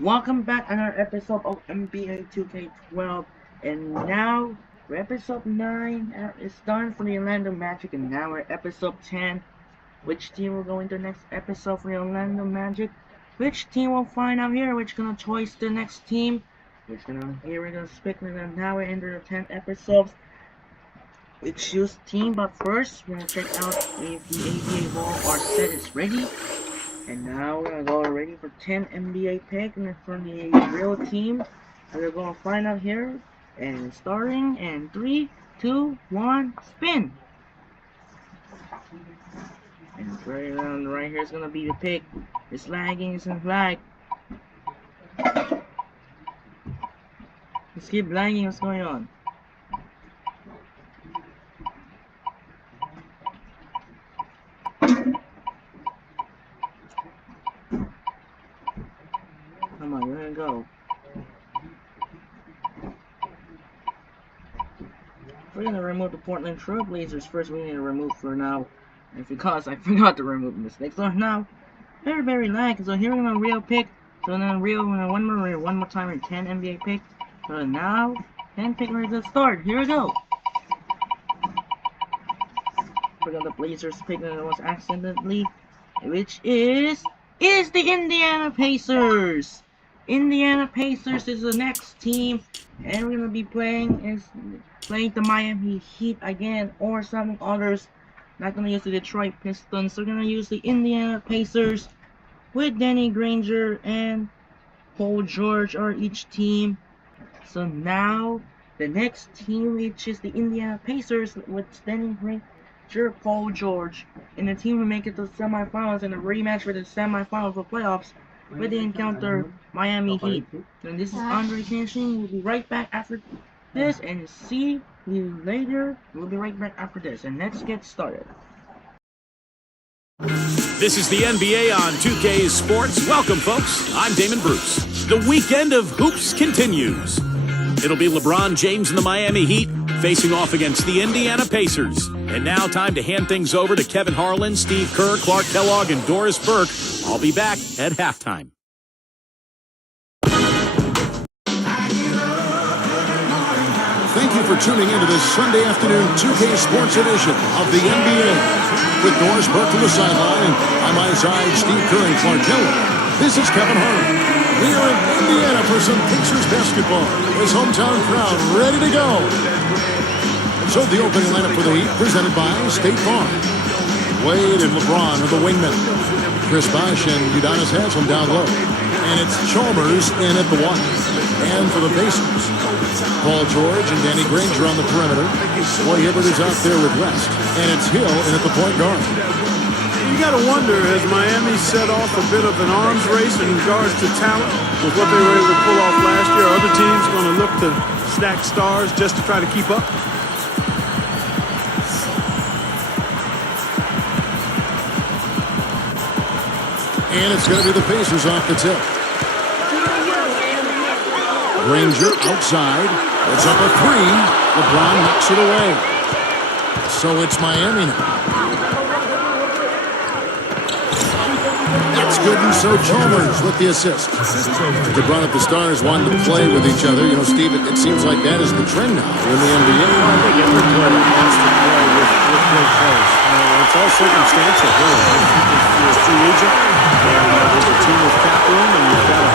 Welcome back another episode of NBA 2K12, and now we're episode 9. It's done for the Orlando Magic, and now we're episode 10. Which team will go into the next episode for the Orlando Magic? Which team will find out here? Which gonna choose the next team? We're gonna speculate, and now we're into the 10th episode. We choose team, but first we're gonna check out if the ABA ball or set is ready. And now we're gonna go ready for 10 NBA pick and from the real team. And we're gonna find out here. And starting in 3, 2, 1, spin. And right here is gonna be the pick. It's lagging, it's in lag. Let's keep lagging, what's going on? Come on, we're gonna go. We're gonna remove the Portland Trail Blazers first. We need to remove for now. And because I forgot to remove the mistakes. So now, very lag. So here we're gonna real pick. So then one more time in 10 NBA pick. So now 10 pick ready to start. Here we go. We got the Blazers picking it was accidentally, which is the Indiana Pacers. Indiana Pacers is the next team, and we're gonna be playing the Miami Heat again or some others. Not gonna use the Detroit Pistons. We're gonna use the Indiana Pacers with Danny Granger and Paul George are each team. So now the next team, which is the Indiana Pacers with Danny Granger, Paul George, and the team will make it to the semifinals in a rematch for the semifinals of playoffs where they encounter Miami Heat. And this is Andre Kinshing. We'll be right back after this and see you later. We'll be right back after this, and let's get started. This is the NBA on 2K Sports. Welcome, folks. I'm Damon Bruce. The weekend of hoops continues. It'll be LeBron James and the Miami Heat facing off against the Indiana Pacers. And now time to hand things over to Kevin Harlan, Steve Kerr, Clark Kellogg, and Doris Burke. I'll be back at halftime. Thank you for tuning into this Sunday afternoon 2K Sports edition of the NBA. With Doris Burke to the sideline, and on my side, Steve Kerr and Clark Kellogg. This is Kevin Harlan. We are in Indiana for some Pacers basketball. His hometown crowd ready to go. So the opening lineup for the Heat presented by State Farm. Wade and LeBron are the wingmen. Chris Bosh and Udonis Haslem down low. And it's Chalmers in at the one. And for the Pacers, Paul George and Danny Granger on the perimeter. Roy Hibbert is out there with West. And it's Hill in at the point guard. You got to wonder, has Miami set off a bit of an arms race in regards to talent with what they were able to pull off last year? Are other teams going to look to stack stars just to try to keep up? And it's going to be the Pacers off the tip. Granger outside. It's up a three. LeBron knocks it away. So it's Miami now. That's good, and so Chalmers with the assist. They brought up the stars wanting to play with each other. You know, Steve, it seems like that is the trend now in the NBA. Well, I think every player wants to play with great players. It's all circumstantial, really. If you're a free agent, and there's a team with cap room, and you've got a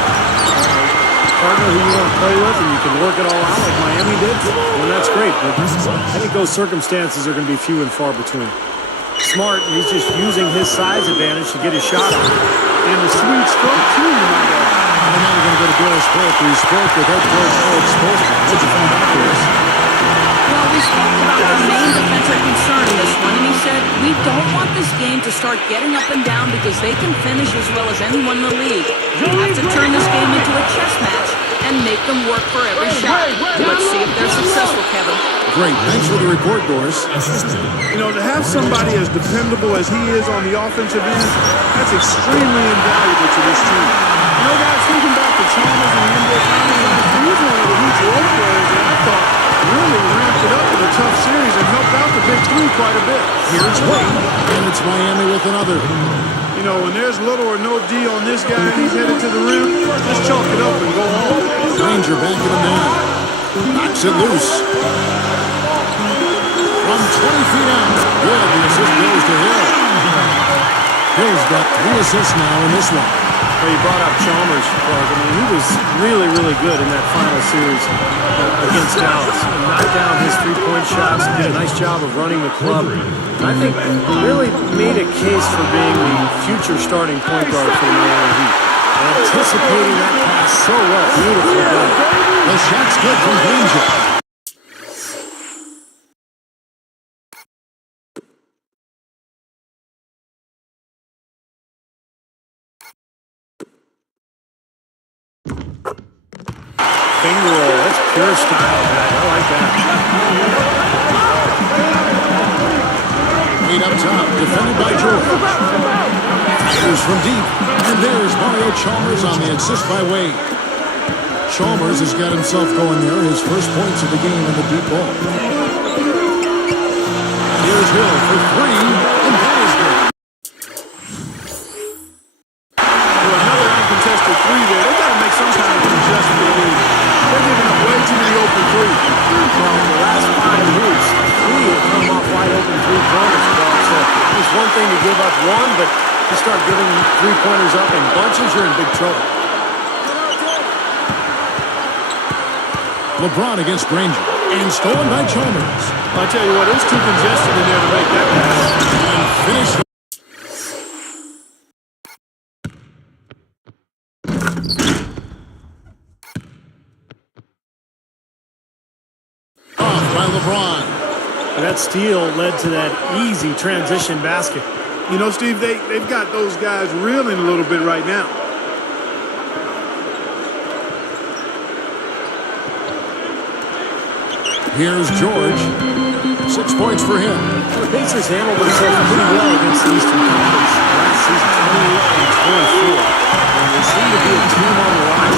partner who you want to play with, and you can work it all out like Miami did, well, that's great. But I think those circumstances are going to be few and far between. Smart, he's just using his size advantage to get his shot on. And the sweet stroke, too, you might add. And now we're going to go to Doris Burke, who spoke with head coach Alex Spoelstra. What did you find out, Doris? Well, we spoke about our main defensive concern in this one, and he said, we don't want this game to start getting up and down because they can finish as well as anyone in the league. We have to turn this game into a chess match and make them work for every shot. Let's see if they're successful, Kevin. Great. Thanks for the report, Doris. You know, to have somebody as dependable as he is on the offensive end, that's extremely invaluable to this team. You know, guys, thinking back to Chalmers and the NBA Finals, he was one of the huge role players that I thought really ramped it up in a tough series and helped out the Big Three quite a bit. Here's Wade, and it's Miami with another. You You know, when there's little or no D on this guy and he's headed to the rim, just chalk it up and go home. Granger back in the man. Knocks it loose. From 20 feet out. Good. The assist goes to Hill. Hill's got 3 assists now in this one. Well, you brought up Chalmers, Clark. I mean, he was really, really good in that final series against Dallas. He knocked down his three-point shots, did a nice job of running the club. And I think really made a case for being the future starting point guard for the Miami Heat. Anticipating that pass so well. Beautifully done. The shot's good from Granger. Finger roll, that's pure style, man. I like that. 8 up top, defended by George. Fires from deep, and there's Mario Chalmers on the assist by Wade. Chalmers has got himself going there, his first points of the game in the deep ball. Here's Hill for 3, and that is good. Another uncontested three there. They got to make some kind of adjustment. They're giving up way too many open threes. Well, in the last 5 hoops, 3 have come off wide open three-pointers. So it's one thing to give up one, but you start giving three-pointers up in bunches, you're in big trouble. LeBron against Granger, and stolen by Chalmers. I tell you what, it was too congested in there to make that pass. And finish the by LeBron. And that steal led to that easy transition basket. You know, Steve, they've got those guys reeling a little bit right now. Here's George. 6 points for him. The Pacers handled themselves pretty well against the Eastern Conference last season, 28 and 24. And they seem to be a team on the rise.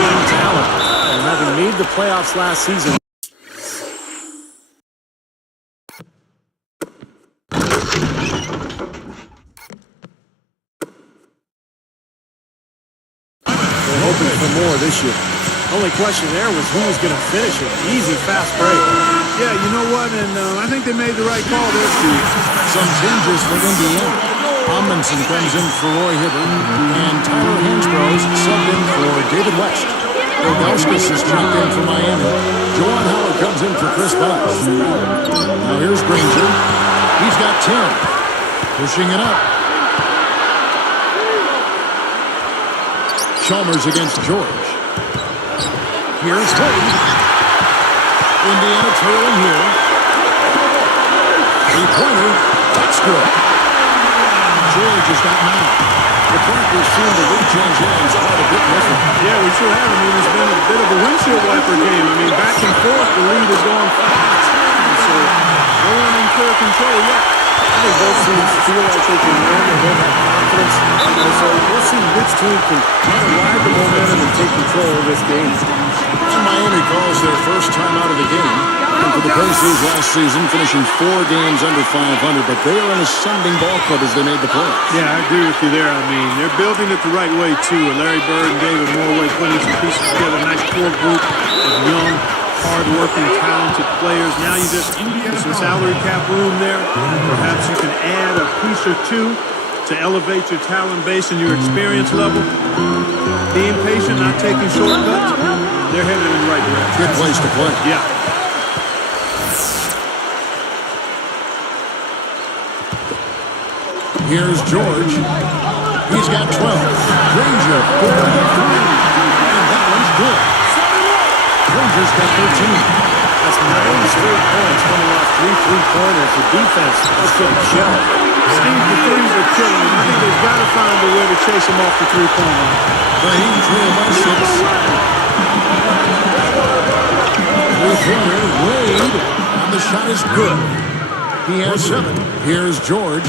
They're talent. And having made the playoffs last season, hoping for more this year. Only question there was who was going to finish it. Easy, fast break. Yeah, you know what? And I think they made the right call there, Steve. Some changes for Indiana. Tomlinson comes in for Roy Hibbert, and Tyler Hansbrough subbed in for David West. Ilgauskas is checked in for Miami. Juwan Howard comes in for Chris Bosh. Now here's Granger. He's got 10. Pushing it up. Chalmers against George. Here's Wade. Indiana trailing here. 3-pointer. That's good. George has got 9. The Clarkers seem to lead change hands quite a bit different. Yeah, we sure have. I mean, it's been a bit of a windshield wiper game. I mean, back and forth, the lead is going fast. And so, no one in clear control yet. I think both teams feel like they can win. They both have confidence. And so we'll see which team can kind of ride the momentum and take control of this game. And Miami calls their first time out of the game. And for the Pacers last season, finishing 4 games under 500, but they are an ascending ball club as they made the playoffs. Yeah, I agree with you there. I mean, they're building it the right way, too. Larry Bird and David Morway putting some pieces together. A nice core group of young, hard-working, talented players. Now you just, with some salary cap room there, perhaps you can add a piece or two to elevate your talent base and your experience level. Being patient, not taking shortcuts, they're headed in the right direction. Good place to play. Yeah. Here's George. He's got 12. Granger for 3. And that one's good. Granger's got 13. That's 9 straight points coming off 3 3-pointers. The defense is getting shelled. Steve, the threes are killing them. I think they've got to find a way to chase them off the 3-point line. Brahim trailed by 6. 3-pointer, Wade. And the shot is good. He has 7. Here's George.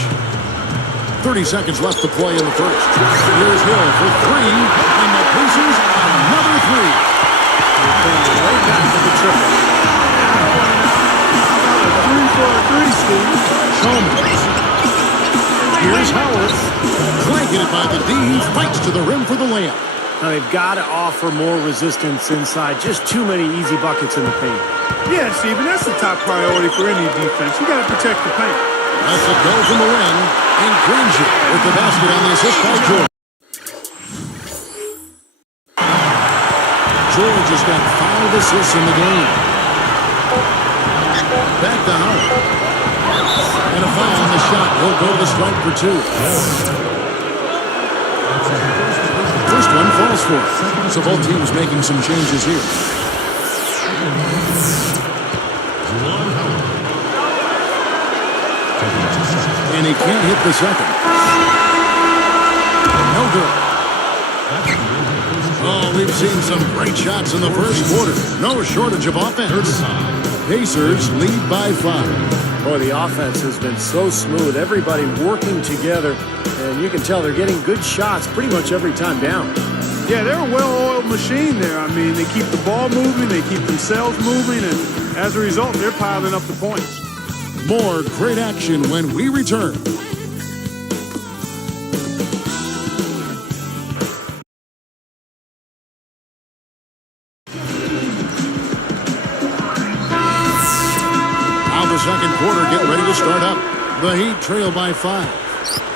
30 seconds left to play in the first. Here's Hill for 3. And the Pacers another 3. Right back to the triple. A 3 for a 3, Steve. Chalmers. Here's Howard. Clanking it by the D. He fights to the rim for the layup. Now they've got to offer more resistance inside. Just too many easy buckets in the paint. Yeah, Stephen, that's the top priority for any defense. You got to protect the paint. Lets it go from the wing. And Granger with the basket on the assist by George. George has got 5 assists in the game. Back to Howard. And a foul on the shot. He'll go to the strike for 2. First one falls for it. So both teams making some changes here. And he can't hit the second. No good. Oh, we've seen some great shots in the first quarter. No shortage of offense. Pacers lead by 5. Boy, the offense has been so smooth. Everybody working together. And you can tell they're getting good shots pretty much every time down. Yeah, they're a well-oiled machine there. I mean, they keep the ball moving, they keep themselves moving, and as a result, they're piling up the points. More great action when we return. Now the second quarter getting ready to start up. The Heat trail by 5.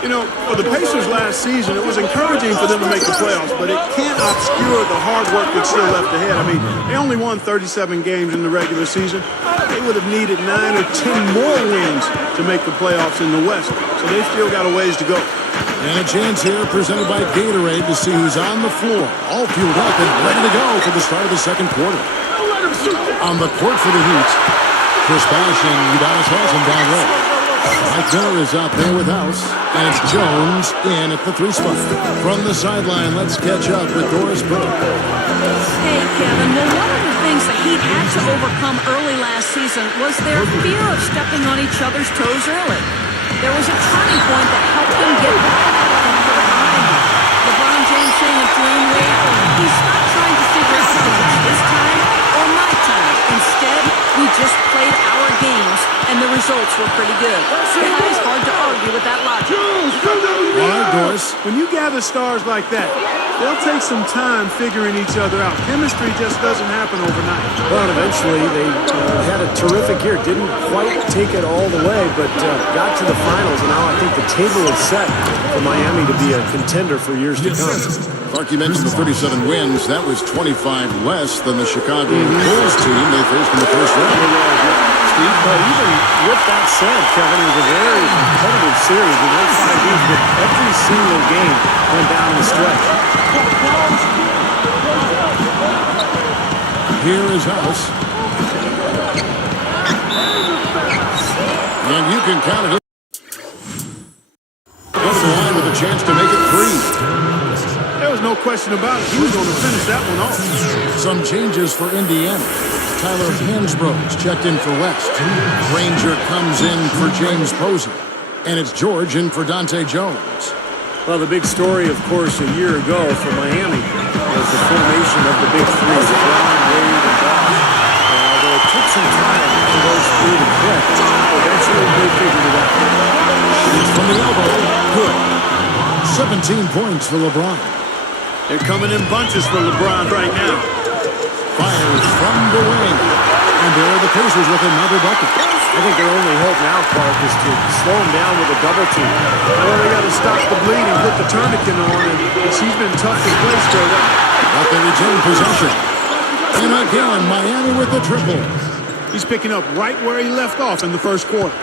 You know, for the Pacers last season, it was encouraging for them to make the playoffs, but it can't obscure the hard work that's still left ahead. I mean, they only won 37 games in the regular season. They would have needed 9 or 10 more wins to make the playoffs in the West, so they've still got a ways to go. And a chance here presented by Gatorade to see who's on the floor. All fueled up and ready to go for the start of the second quarter. On the court for the Heat, Chris Bosh and Udonis Haslem down low. Mike Miller is out there with House, and it's Jones in at the 3 spot. From the sideline, let's catch up with Doris Burke. Hey, Kevin. Well, one of the things the Heat had to overcome early last season was their fear of stepping on each other's toes early. There was a turning point that helped them get back and put it behind them. LeBron James saying of Dwayne Wade, he's not trying to figure out if it's his time or my time. Instead, we just played our games, and the results were pretty good. Guys, hard to argue with that logic. All right, Doris. When you gather stars like that, they'll take some time figuring each other out. Chemistry just doesn't happen overnight. But eventually they had a terrific year. Didn't quite take it all the way, but got to the finals, and now I think the table is set for Miami to be a contender for years to come. Clark, you mentioned the 37 wins. That was 25 less than the Chicago Bulls team they faced in the first round. Steve, but even with that said, Kevin, it was a very competitive series. We won 5 games, but every single game went down the stretch. Here is House. And you can count it. Go to the line with a chance to make it 3. There was no question about it. He was going to finish that one off. Some changes for Indiana. Tyler Hansbrough checked in for West. Granger comes in for James Posey. And it's George in for Dante Jones. Well, the big story, of course, a year ago for Miami was the formation of the big 3, LeBron, Wade, and Bosh. Although it took some time for those 3 to click, eventually they figured it out. It's from the elbow. Good. 17 points for LeBron. They're coming in bunches for LeBron right now. Fires from the wing. And there are the Pacers with another bucket. I think their only hope now, Clark, is to slow him down with a double team. Well, they got to stop the bleeding, put the tourniquet on, and she's been tough to play straight up. But they retain possession. And again, Miami with the triple. He's picking up right where he left off in the first quarter.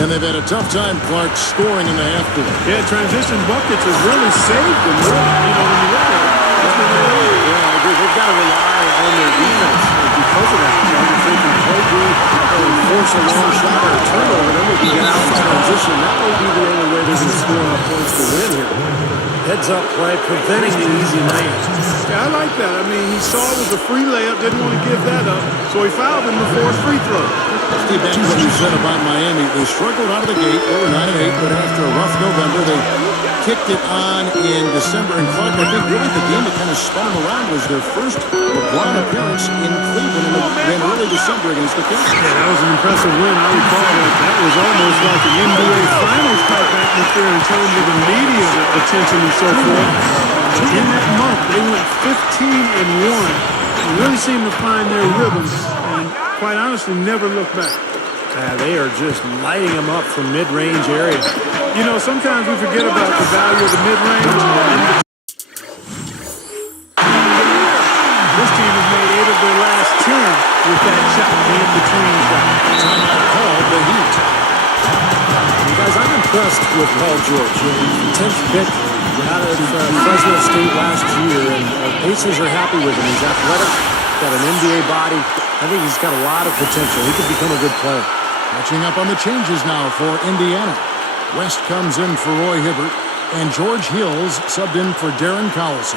And they've had a tough time, Clark, scoring in the half court. Yeah, transition buckets has really saved them. Really, you know, when you look at it. Yeah, I agree. They've got to rely on their defense because of that. You know, if they can play deep and force a long shot or a turnover, then they can get out in transition. That may be the only way they're going to score enough points to win here. Heads-up play, preventing the easy layup. Yeah, I like that. I mean, he saw it was a free layup, didn't want to give that up, so he fouled him before his free throw. Steve, that's what you said about Miami. They struggled out of the gate. They were 9-8, but after a rough November, they kicked it on in December. And Clark, I think really the game that kind of spun them around was their first LeBron appearance in Cleveland in early December against the Kings. Yeah, that was an impressive win. I recall that was almost like an NBA Finals type atmosphere in terms of the media attention and so forth. In that month, they went 15-1. They really seemed to find their rhythm and, quite honestly, never looked back. They are just lighting them up from mid-range area. You know, sometimes we forget about the value of the mid-range. This team has made 8 of their last 10 with that shot, the in-between shot. Timeout called the Heat. Guys, I'm impressed with Paul George. 10th pick out of Fresno State last year, and Pacers are happy with him. He's athletic, got an NBA body. I think he's got a lot of potential. He could become a good player. Catching up on the changes now for Indiana. West comes in for Roy Hibbert, and George Hills subbed in for Darren Collison.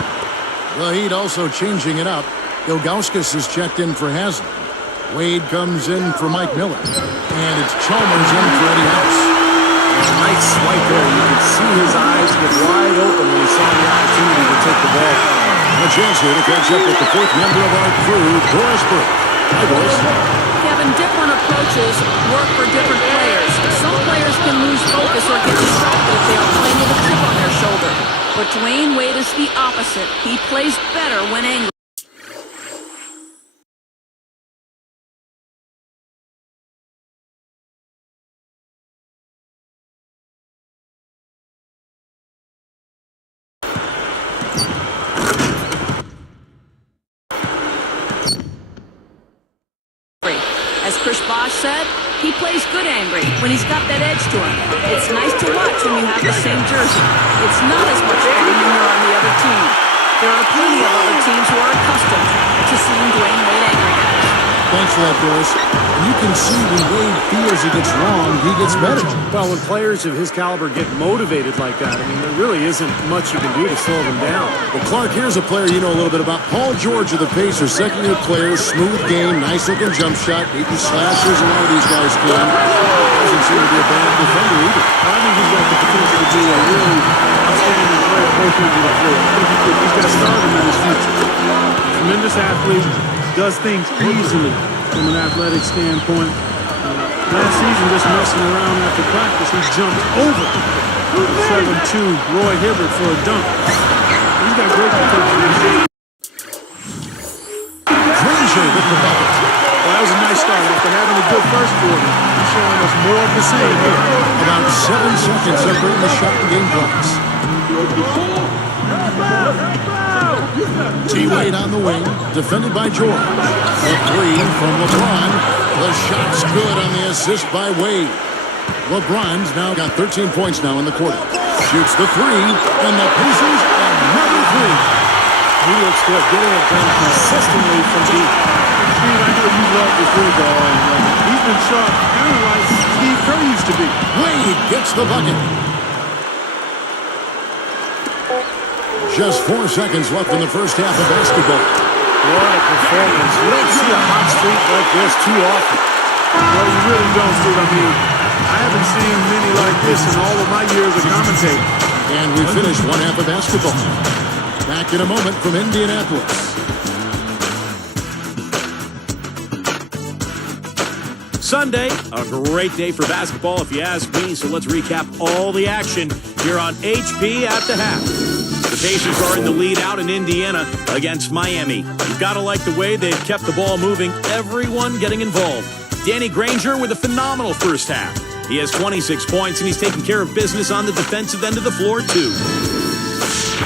The Heat also changing it up. Ilgauskas is checked in for Haslam. Wade comes in for Mike Miller, and it's Chalmers in for Eddie House. A nice swipe there. You could see his eyes get wide open when he saw the opportunity to take the ball. A chance here to catch up with the fourth member of our crew, Doris Burke. Hi, Doris. Kevin, different approaches work for different players. Some players can lose focus or get distracted if they are playing with a chip on their shoulder. But Dwayne Wade is the opposite. He plays better when angry. As Chris Bosh said, he plays good angry when he's got that edge to him. It's nice to watch when you have the same jersey. It's not as much fun when you're on the other team. There are plenty of other teams who are accustomed to seeing Dwayne Wade angry guys. Thanks for that, Doris. And you can see when Wade feels he gets wrong, he gets better. Well, when players of his caliber get motivated like that, I mean, there really isn't much you can do to slow them down. Well, Clark, here's a player you know a little bit about. Paul George of the Pacers, second-year player, smooth game, nice-looking jump shot, beating slashers, a lot of these guys can. Doesn't seem to be a bad defender either. I think he's got the potential to be a really outstanding player both ends of the floor. I think he's got stardom in his future. Tremendous athlete, does things easily from an athletic standpoint. Last season, just messing around after practice, he jumped over 7'2" Roy Hibbert for a dunk. He's got great potential. Frazier with the bucket. Well, that was a nice start. After having a good first quarter, he's showing us more of the same here. About 7 seconds separating the shot and game clocks. T-Wade on the wing, defended by George. The three from LeBron. The shot's good on the assist by Wade. LeBron's now got 13 points now in the quarter. Shoots the three, and the Pacers another three. He looks good, getting it done consistently from deep. Steve, I know you love the free ball, and he's been sharp, kind of like Steve Kerr used to be. Wade gets the bucket. Just 4 seconds left in the first half of basketball. What a performance. You don't see a hot streak like this too often. Well, you really don't, Steve. I mean, I haven't seen many like this in all of my years of commentating. And we finished one half of basketball. Back in a moment from Indianapolis. Sunday, a great day for basketball if you ask me, so let's recap all the action here on HP at the half. The Pacers are in the lead out in Indiana against Miami. You've got to like the way they've kept the ball moving, everyone getting involved. Danny Granger with a phenomenal first half. He has 26 points, and he's taking care of business on the defensive end of the floor, too.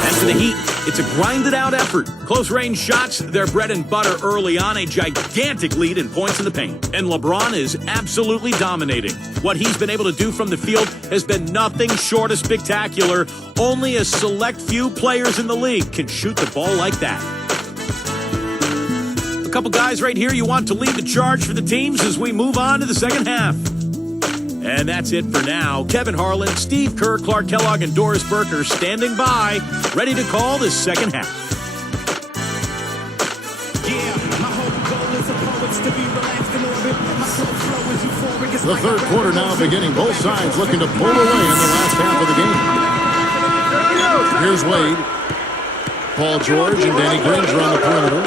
And for the Heat, it's a grinded-out effort. Close-range shots, their bread and butter early on, a gigantic lead in points in the paint. And LeBron is absolutely dominating. What he's been able to do from the field has been nothing short of spectacular. Only a select few players in the league can shoot the ball like that. A couple guys right here you want to lead the charge for the teams as we move on to the second half. And that's it for now. Kevin Harlan, Steve Kerr, Clark Kellogg, and Doris Burke are standing by, ready to call the second half. The third quarter now beginning. Both sides looking to pull away in the last half of the game. Here's Wade. Paul George and Danny Granger on the perimeter.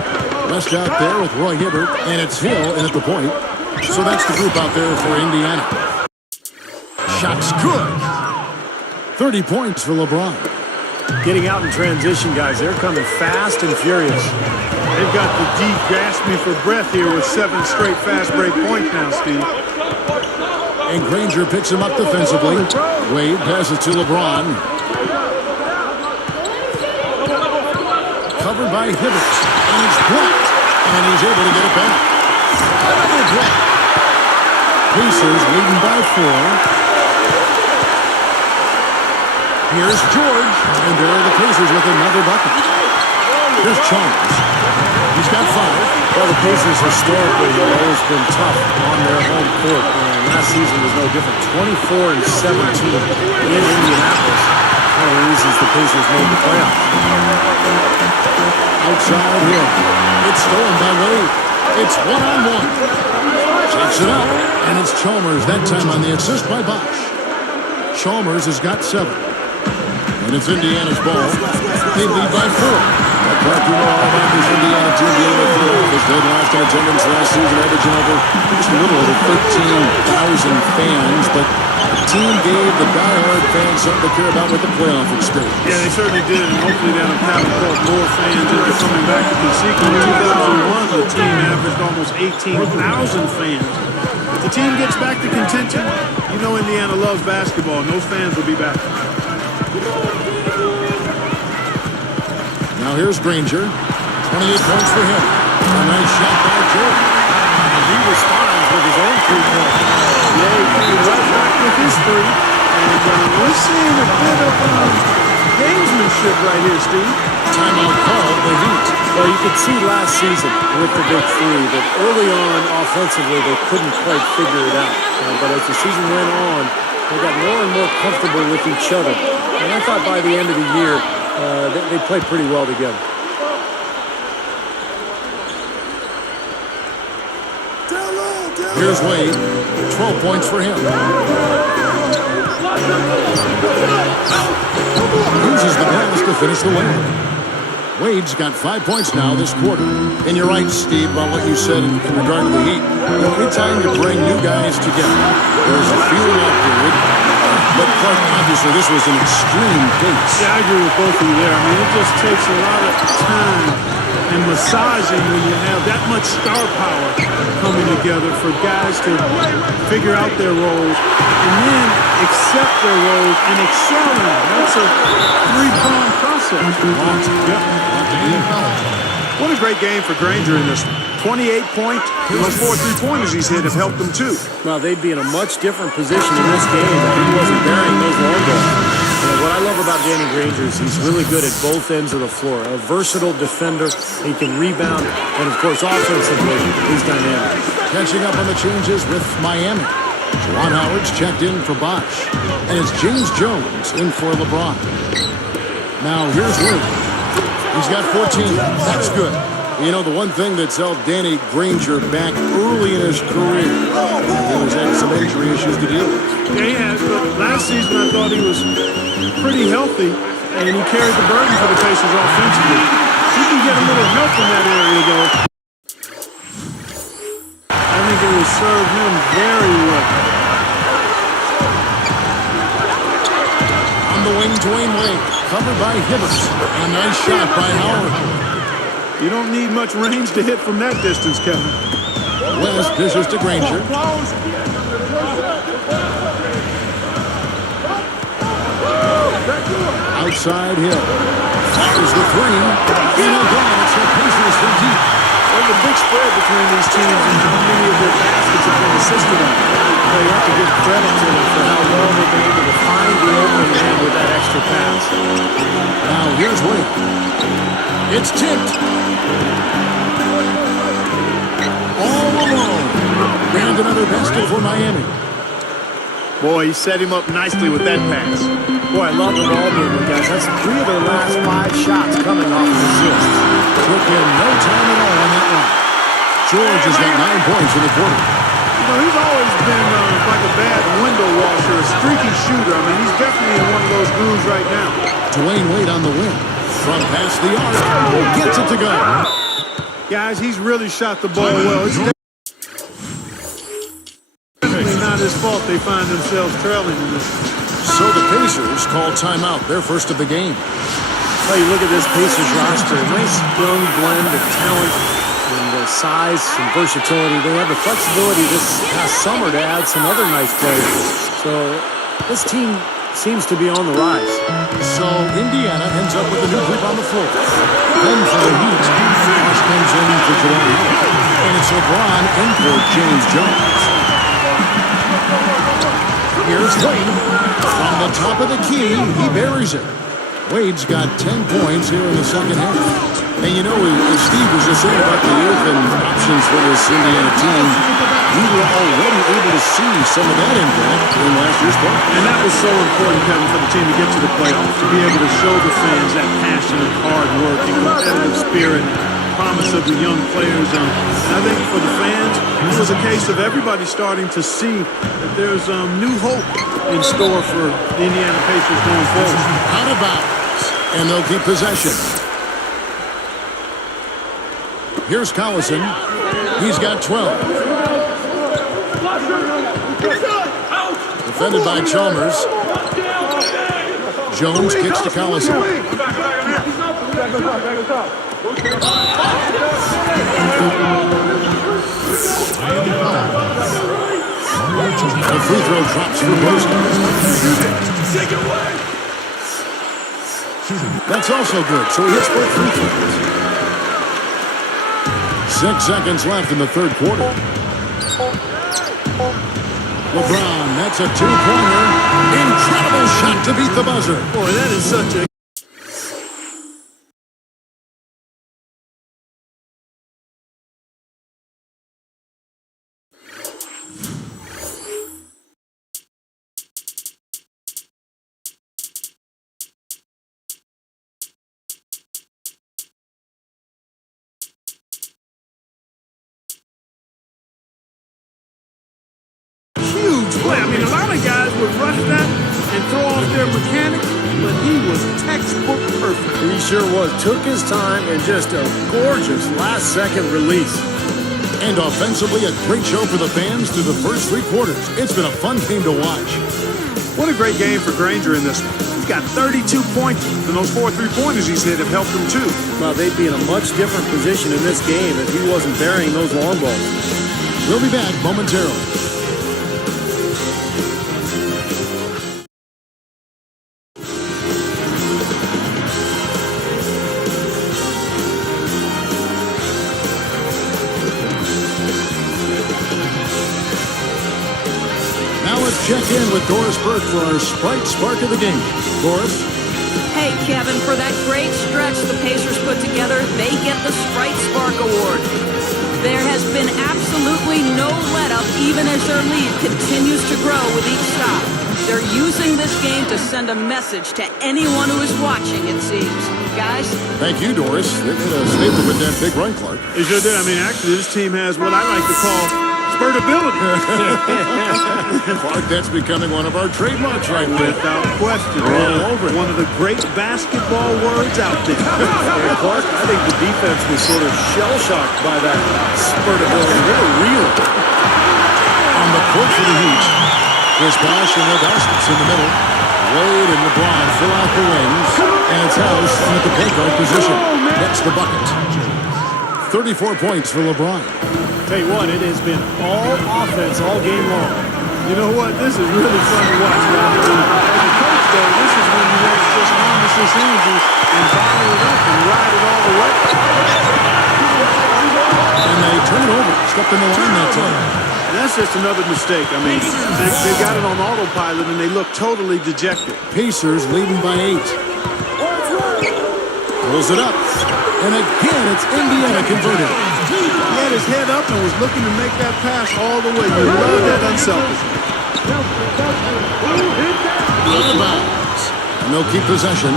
West out there with Roy Hibbert, and it's Hill in at the point. So that's the group out there for Indiana. Shot's good. 30 points for LeBron. Getting out in transition, guys. They're coming fast and furious. They've got the D gasping for breath here with 7 straight fast break points now, Steve. And Granger picks him up defensively. Wade passes to LeBron. Covered by Hibbert. And it's blocked. And he's able to get it back. Another block. Pacers leading by 4. Here's George. And there are the Pacers with another bucket. Here's Chalmers. He's got 5. Well, the Pacers historically have always been tough on their home court. And last season was no different. 24-17 in Indianapolis. One of the reasons the Pacers made the playoffs. Outside here. It's stolen by Wade. It's one-on-one. Takes it up. And it's Chalmers that time on the assist by Bosch. Chalmers has got 7. And it's Indiana's ball. They lead by 4. Clark, you know all about this Indiana team being able to fill off as dead last in attendance last season, averaging over just a little over 13,000 fans. But the team gave the diehard fans something to care about with the playoff experience. Yeah, they certainly did, and hopefully that'll catapult more fans into coming back to Conseco. In 2001, the team averaged almost 18,000 fans. If the team gets back to contention, you know Indiana loves basketball, and those fans will be back. Now here's Granger. 28 points for him. A nice shot by George. And he responds with his own 3-point. Yeah, he came right back with his 3. And we're seeing a bit of gamesmanship right here, Steve. Timeout called the Heat. Well, you could see last season with the big 3 that early on offensively they couldn't quite figure it out. But as the season went on, they got more and more comfortable with each other. And I thought by the end of the year, they played pretty well together. Here's Wade. 12 points for him. Uses the pass to finish the win. Wade's got 5 points now this quarter. And you're right, Steve, about what you said in regard to the Heat. Every time you bring new guys together, there's a feeling out period. But Clark, obviously, this was an extreme case. Yeah, I agree with both of you there. I mean, it just takes a lot of time and massaging when you have that much star power coming together for guys to figure out their roles and then accept their roles and excel in them. That's a 3-pronged process. What a great game for Granger in this one. 28-point, those 4 3-pointers he's hit have helped them too. Well, they'd be in a much different position in this game if he wasn't burying those long balls. What I love about Danny Granger is he's really good at both ends of the floor. A versatile defender, he can rebound, and of course offensively, he's dynamic. Catching up on the changes with Miami. Juwan Howard's checked in for Bosch. And it's James Jones in for LeBron. Now here's Wade. He's got 14. That's good. You know, the one thing that's held Danny Granger back early in his career, he was having some injury issues to deal with. Yeah, he has, but last season I thought he was pretty healthy, and he carried the burden for the Pacers offensively. He can get a little help in that area, though. I think it will serve him very well. On the wing, Dwayne Wade, covered by Hibbert. A nice shot by Howard. You don't need much range to hit from that distance, Kevin. West dishes to Granger. Outside Hill. Fires the 3. And again, it's the Pacers from deep. There's a big spread between these teams and how many of their baskets have been assisted on. You have to give credit to them for how well they've been able to find the open man with that extra pass. Now here's Wade. It's tipped. All alone. And another basket for Miami. Boy, he set him up nicely with that pass. Boy, I love the ball movement, guys. That's 3 of their last 5 shots coming off of assists. Took him no time at all on that one. George has got 9 points in the quarter. You know, he's always been like a bad window washer, a streaky shooter. I mean, he's definitely in one of those grooves right now. Dwayne Wade on the wing. From past the arc. Gets it to go. Guys, he's really shot the ball well. It's definitely not his fault they find themselves trailing in this. So the Pacers call timeout, their first of the game. Well, you look at this Pacers roster, a nice young blend of talent and size and versatility. They have the flexibility this past summer to add some other nice players. So this team seems to be on the rise. So Indiana ends up with a new hoop on the floor. Then for the Heat, Bosh comes in for Jawan Howard. And it's LeBron in for James Jones. Here's Wade. From the top of the key, he buries it. Wade's got 10 points here in the second half. And you know, as Steve was just saying about the youth and options for this Indiana team, we were already able to see some of that impact in last year's play. And that was so important, Kevin, for the team to get to the playoffs, to be able to show the fans that passion and hard work and competitive spirit, promise of the young players. And I think for the fans, it was a case of everybody starting to see that there's new hope in store for the Indiana Pacers going forward. Out of bounds, and they'll keep possession. Here's Collison. He's got 12. Defended by Chalmers. Jones kicks to Collison. The free throw drops for Boston. That's also good, so he hits both free throws. 6 seconds left in the third quarter. LeBron, that's a two-pointer. Incredible shot to beat the buzzer. Boy, that is such a... play. I mean, a lot of guys would rush that and throw off their mechanics, but he was textbook perfect. He sure was. Took his time and just a gorgeous last-second release. And offensively, a great show for the fans through the first 3 quarters. It's been a fun game to watch. What a great game for Granger in this one. He's got 32 points, and those 4 3-pointers he's hit have helped him too. Well, they'd be in a much different position in this game if he wasn't burying those long balls. We'll be back momentarily. Check in with Doris Burke for our Sprite Spark of the game. Doris? Hey, Kevin, for that great stretch the Pacers put together, they get the Sprite Spark Award. There has been absolutely no let-up, even as their lead continues to grow with each stop. They're using this game to send a message to anyone who is watching, it seems. Guys? Thank you, Doris. They did a statement with that big run, Clark. They sure did. I mean, actually, this team has what I like to call spurtability. Clark, that's becoming one of our trademarks right there. Without question. All over it. One of the great basketball words out there. And Clark, I think the defense was sort of shell-shocked by that spurtability. They were real. On the court for the Heat, Chris Bosh and Augustus in the middle. Wade and LeBron fill out the wings. And it's House in at the point guard position. That's the bucket. 34 points for LeBron. Tell you what, it has been all offense all game long. You know what? This is really fun to watch. As a coach, though, this is when you want to just harness this energy and bottle it up and ride it all the way. And they turn it over. Stepped in the line that time. That's just another mistake. I mean, they got it on autopilot and they look totally dejected. Pacers leading by 8. Pulls it up. And again, it's Indiana converted. He had his head up and was looking to make that pass all the way. You love that unselfishness. Out of bounds. And they'll keep possession.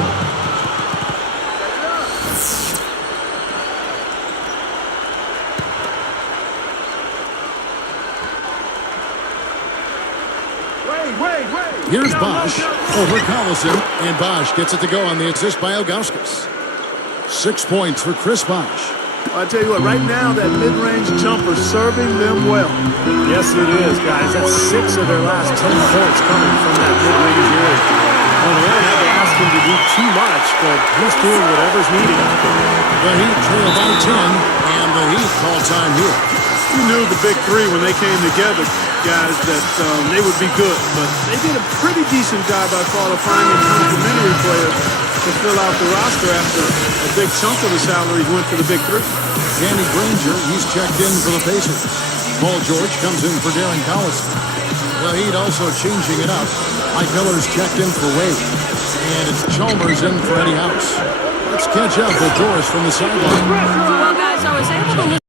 Here's Bosch over Collison, and Bosch gets it to go on the assist by Ilgauskas. 6 points for Chris Bosch. I tell you what, right now that mid-range jumper serving them well. Yes, it is, guys. That's 6 of their last 10 points coming from that mid-range area. Well, they haven't had to ask him to do too much, but he's doing whatever's needed out there. The Heat trail by 10, and the Heat call time here. You knew the big three when they came together, guys, that they would be good. But they did a pretty decent job, I thought, of finding complementary players to fill out the roster after a big chunk of the salaries went to the big three. Danny Granger, he's checked in for the Pacers. Paul George comes in for Darren Collison. The Heat also changing it up. Mike Miller's checked in for Wade. And it's Chalmers in for Eddie House. Let's catch up with Doris from the sideline. Well, guys, I was able to listen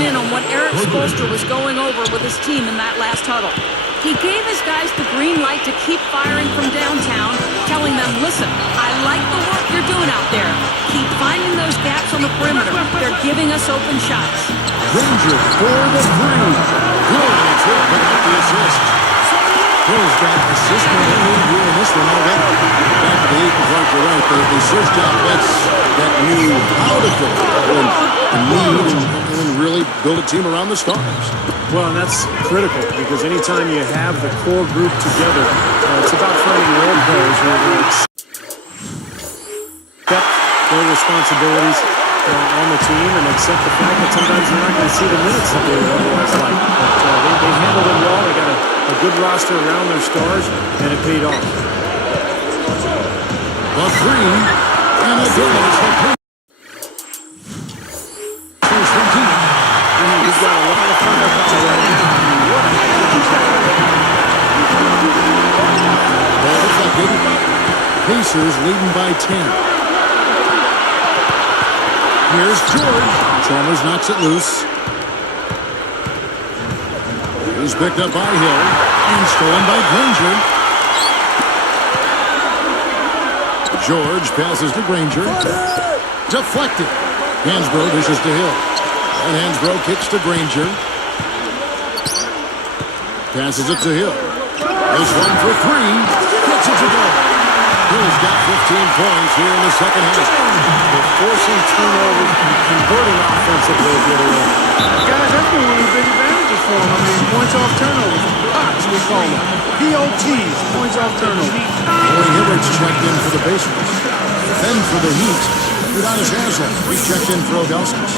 in on what Eric Spoelstra was going over with his team in that last huddle. He gave his guys the green light to keep firing from downtown, telling them, listen, I like the work you're doing out there. Keep finding those gaps on the perimeter. They're giving us open shots. Granger for the three. Good, and it's Hill picking up the assist. Hill's got assist number 8 here in this one already. Back to the Heat and Clark, you're right. The assist job, that's that knew how to go and need and really build a team around the stars. Well, and that's critical because anytime you have the core group together, it's about finding role players who are going to accept their responsibilities on the team and accept the fact that sometimes you're not going to see the minutes that they would otherwise like. But they handled it well. They got a good roster around their stars, and it paid off. The three, and again, it's the Pacers. He's got a lot of firepower right now. What a heck of a shot. Ball deflected. Pacers leading by 10. Here's George. Chalmers knocks it loose. He's picked up by Hill and stolen by Granger. George passes to Granger. Deflected. Hansbrough dishes to Hill. And Hansbrough kicks to Granger. Passes it to Hill. This one for three. Gets it to go. Hill's got 15 points here in the second half. They're forcing turnovers and converting offensively the other way. Guys, that's been one of the big advantages for them. I mean, points off turnovers. POTs, we call them. POTs, points off turnovers. Roy Hibbert's checked in for the Pacers. Then for the Heat, Udonis Haslem. He's checked in for Ilgauskas.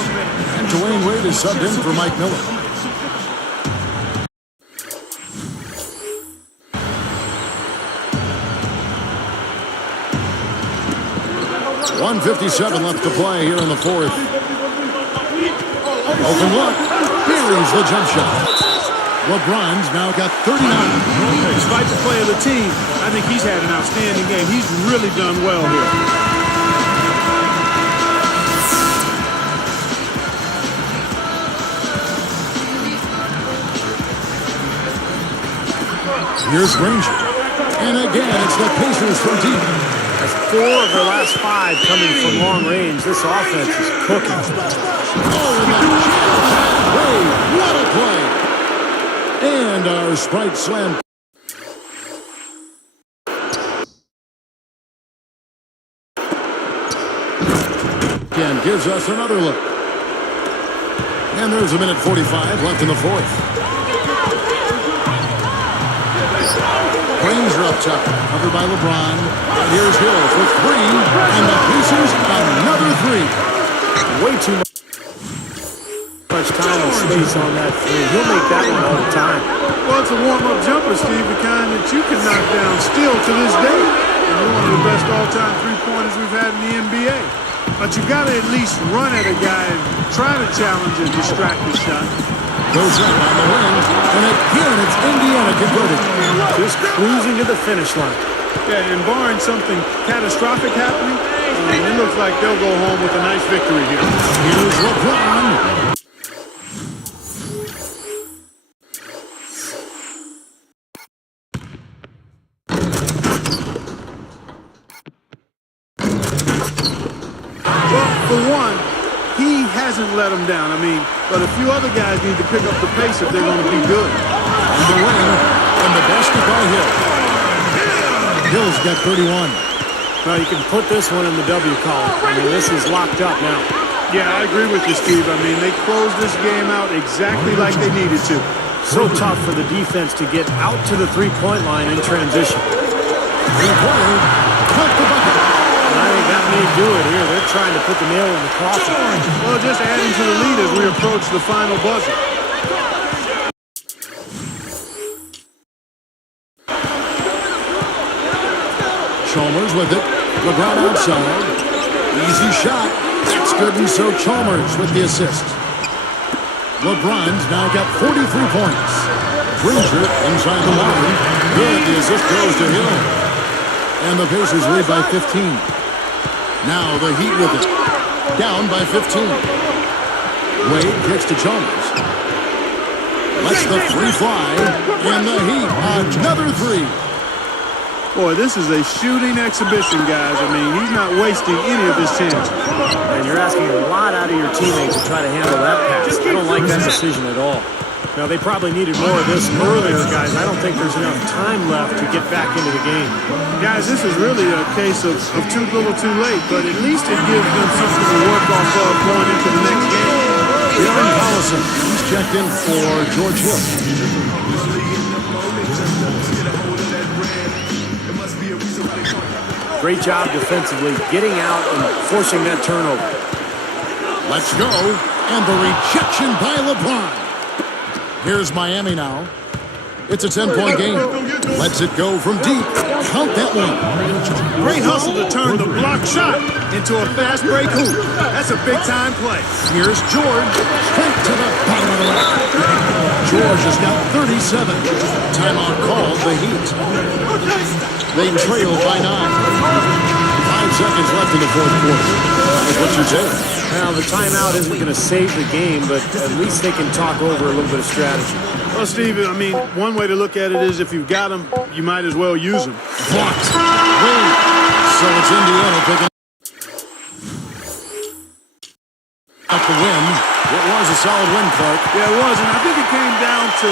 And Dwayne Wade is subbed in for Mike Miller. .157 left to play here in the fourth. Open look. Here is the jump shot. LeBron's now got 39. Despite the play of the team, I think he's had an outstanding game. He's really done well here. Here's Granger. And again, it's the Pacers from deep. That's 4 of their last 5 coming from long range. This offense is cooking. Oh, and what a play. And our Sprite Slam. Again, gives us another look. And there's a minute 45 left in the fourth. Granger up top, covered by LeBron. And here's Hill for three. And the Pacers, another three. Way too much time and space on that three. He'll make that one all the time. Well, it's a warm-up jumper, Steve, the kind that you can knock down still to this day. And one of the best all-time three-pointers we've had in the NBA. But you got to at least run at a guy and try to challenge and distract the shot. Goes up on the wing, and again it's Indiana converted. Just cruising to the finish line. Yeah, and barring something catastrophic happening, it looks like they'll go home with a nice victory here. Here's LeBron. Well, for one, he hasn't let them down. I mean, but a few other guys need to pick up the pace if they're going to be good. On the wing, and the basket by Hill. Hill's got 31. Well, you can put this one in the W column. I mean, this is locked up now. Yeah, I agree with you, Steve. I mean, they closed this game out exactly like they needed to. So tough for the defense to get out to the three-point line in transition. Three-pointer, cut the bucket. And I think that may do it here. They're trying to put the nail in the coffin. Well, just adding to the lead as we approach the final buzzer. Chalmers with it. LeBron outside. Easy shot. That's good, and so Chalmers with the assist. LeBron's now got 43 points. Granger inside the line. Good. The assist goes to Hill. And the Pacers lead by 15. Now the Heat with it. Down by 15. Wade kicks to Chalmers. Lets the three fly. And the Heat, another three. Boy, this is a shooting exhibition, guys. I mean, he's not wasting any of his chances. And you're asking a lot out of your teammates to try to handle that pass. I don't like that decision at all. Now, they probably needed more of this earlier, guys. I don't think there's enough time left to get back into the game. Guys, this is really a case of too little too late, but at least it gives them something to work off of going into the next game. Darren Collison, he's checked in for George Hill. Great job defensively, getting out and forcing that turnover. Let's go. And the rejection by LeBron. Here's Miami now. It's a 10-point game. Lets it go from deep. Count that one. Great hustle to turn the block shot into a fast break hoop. That's a big-time play. Here's George. Straight to the bottom of the rack. George has got 37. Timeout called the Heat. They trail by 9. 5 seconds left in the fourth quarter. What's your take? Now, the timeout isn't going to save the game, but at least they can talk over a little bit of strategy. Well, Steve, I mean, one way to look at it is if you've got them, you might as well use them. Blocked. Win. So it's Indiana picking up the win. It was a solid win, Clark. Yeah, it was, and I think it came down to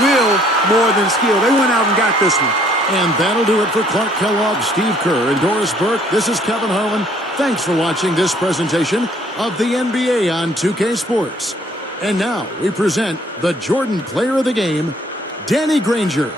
will more than skill. They went out and got this one. And that'll do it for Clark Kellogg, Steve Kerr, and Doris Burke. This is Kevin Harlan. Thanks for watching this presentation of the NBA on 2K Sports. And now we present the Jordan Player of the Game, Danny Granger.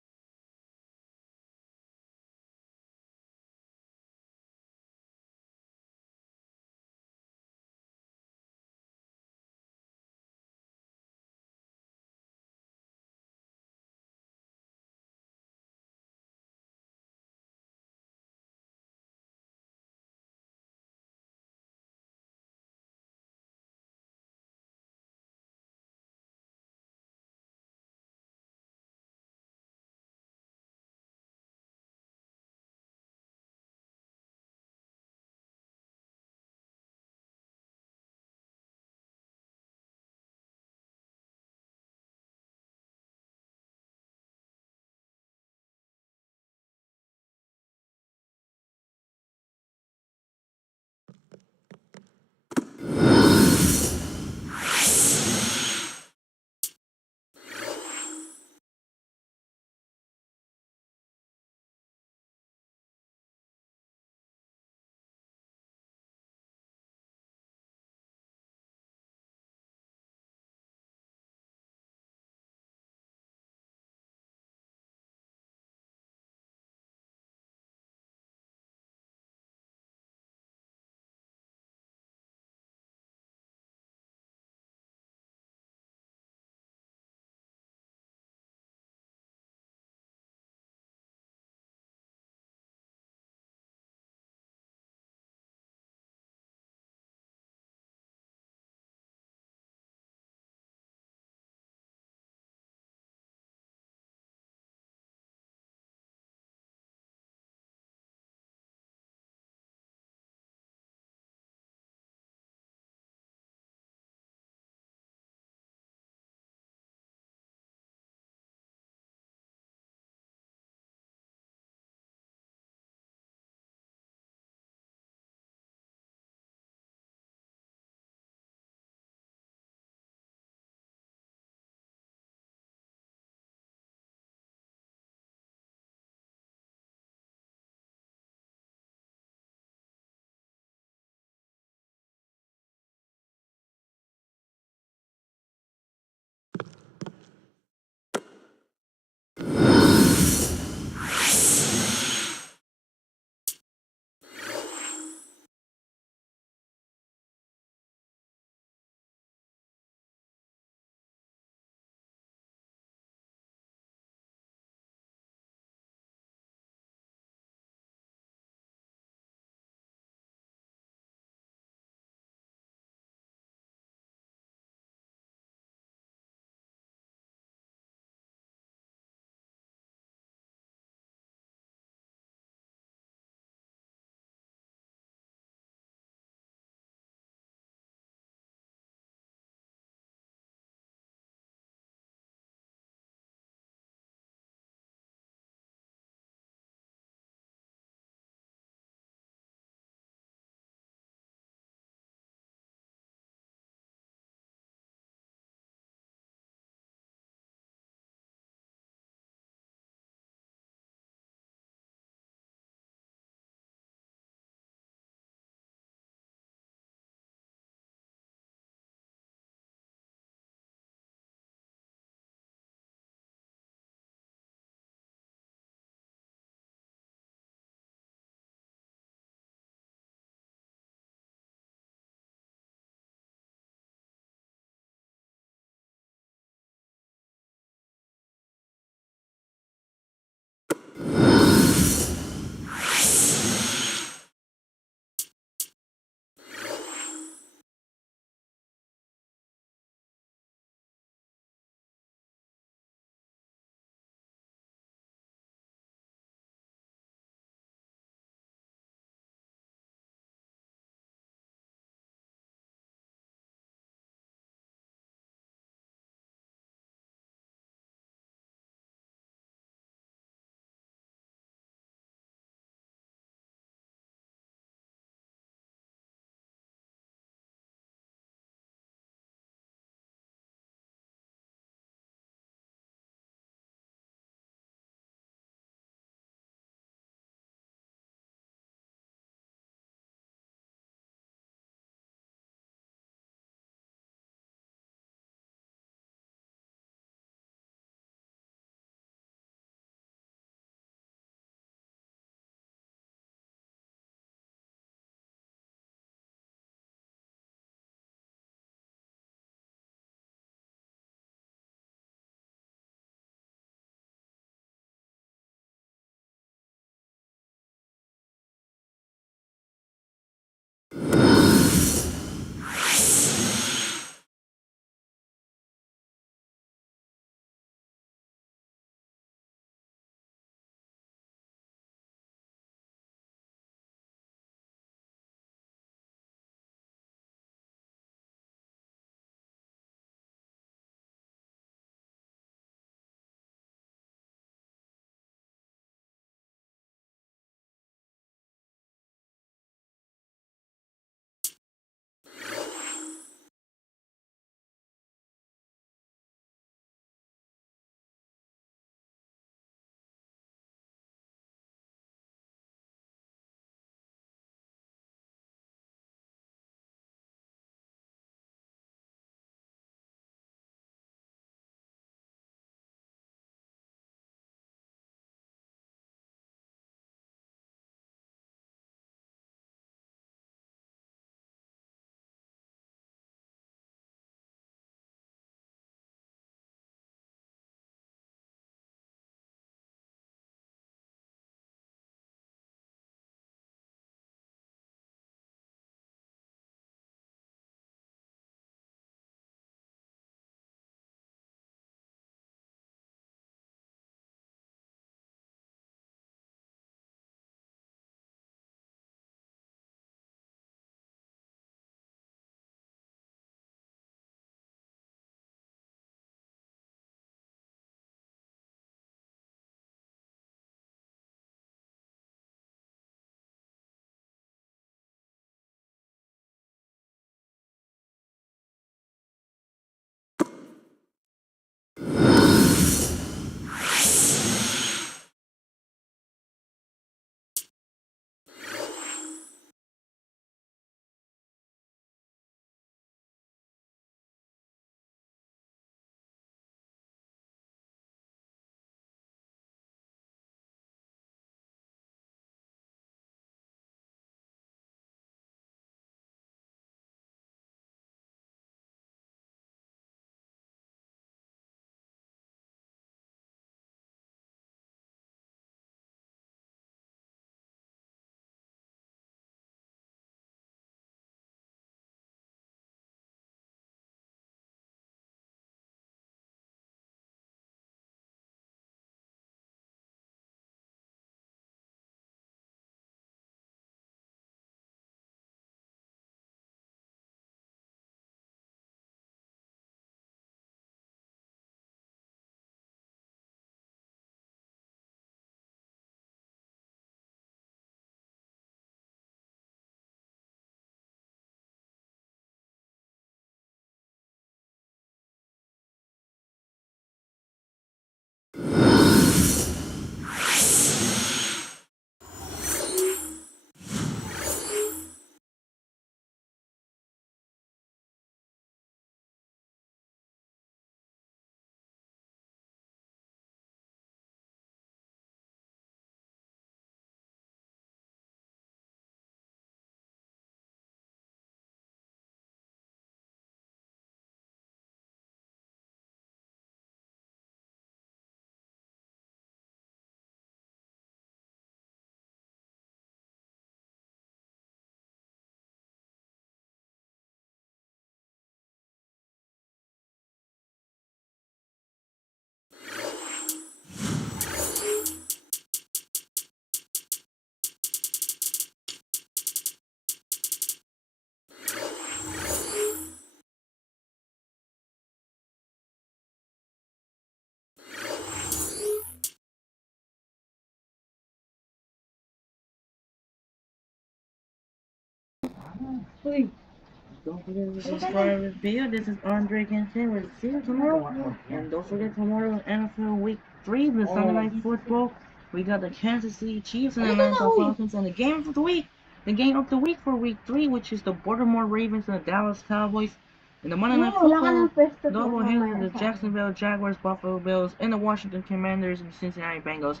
Don't forget to subscribe and video. This is Andre Kenton. We'll see you tomorrow. And don't forget tomorrow NFL Week 3 with Sunday Night Football. We got the Kansas City Chiefs and the Atlanta Falcons, and the game of the week for Week 3, which is the Baltimore Ravens and the Dallas Cowboys. And the Monday Night Football doubleheader, the Jacksonville Jaguars, Buffalo Bills, and the Washington Commanders and Cincinnati Bengals.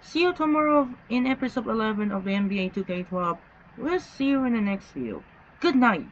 See you tomorrow in episode 11 of the NBA 2K12. We'll see you in the next video. Good night.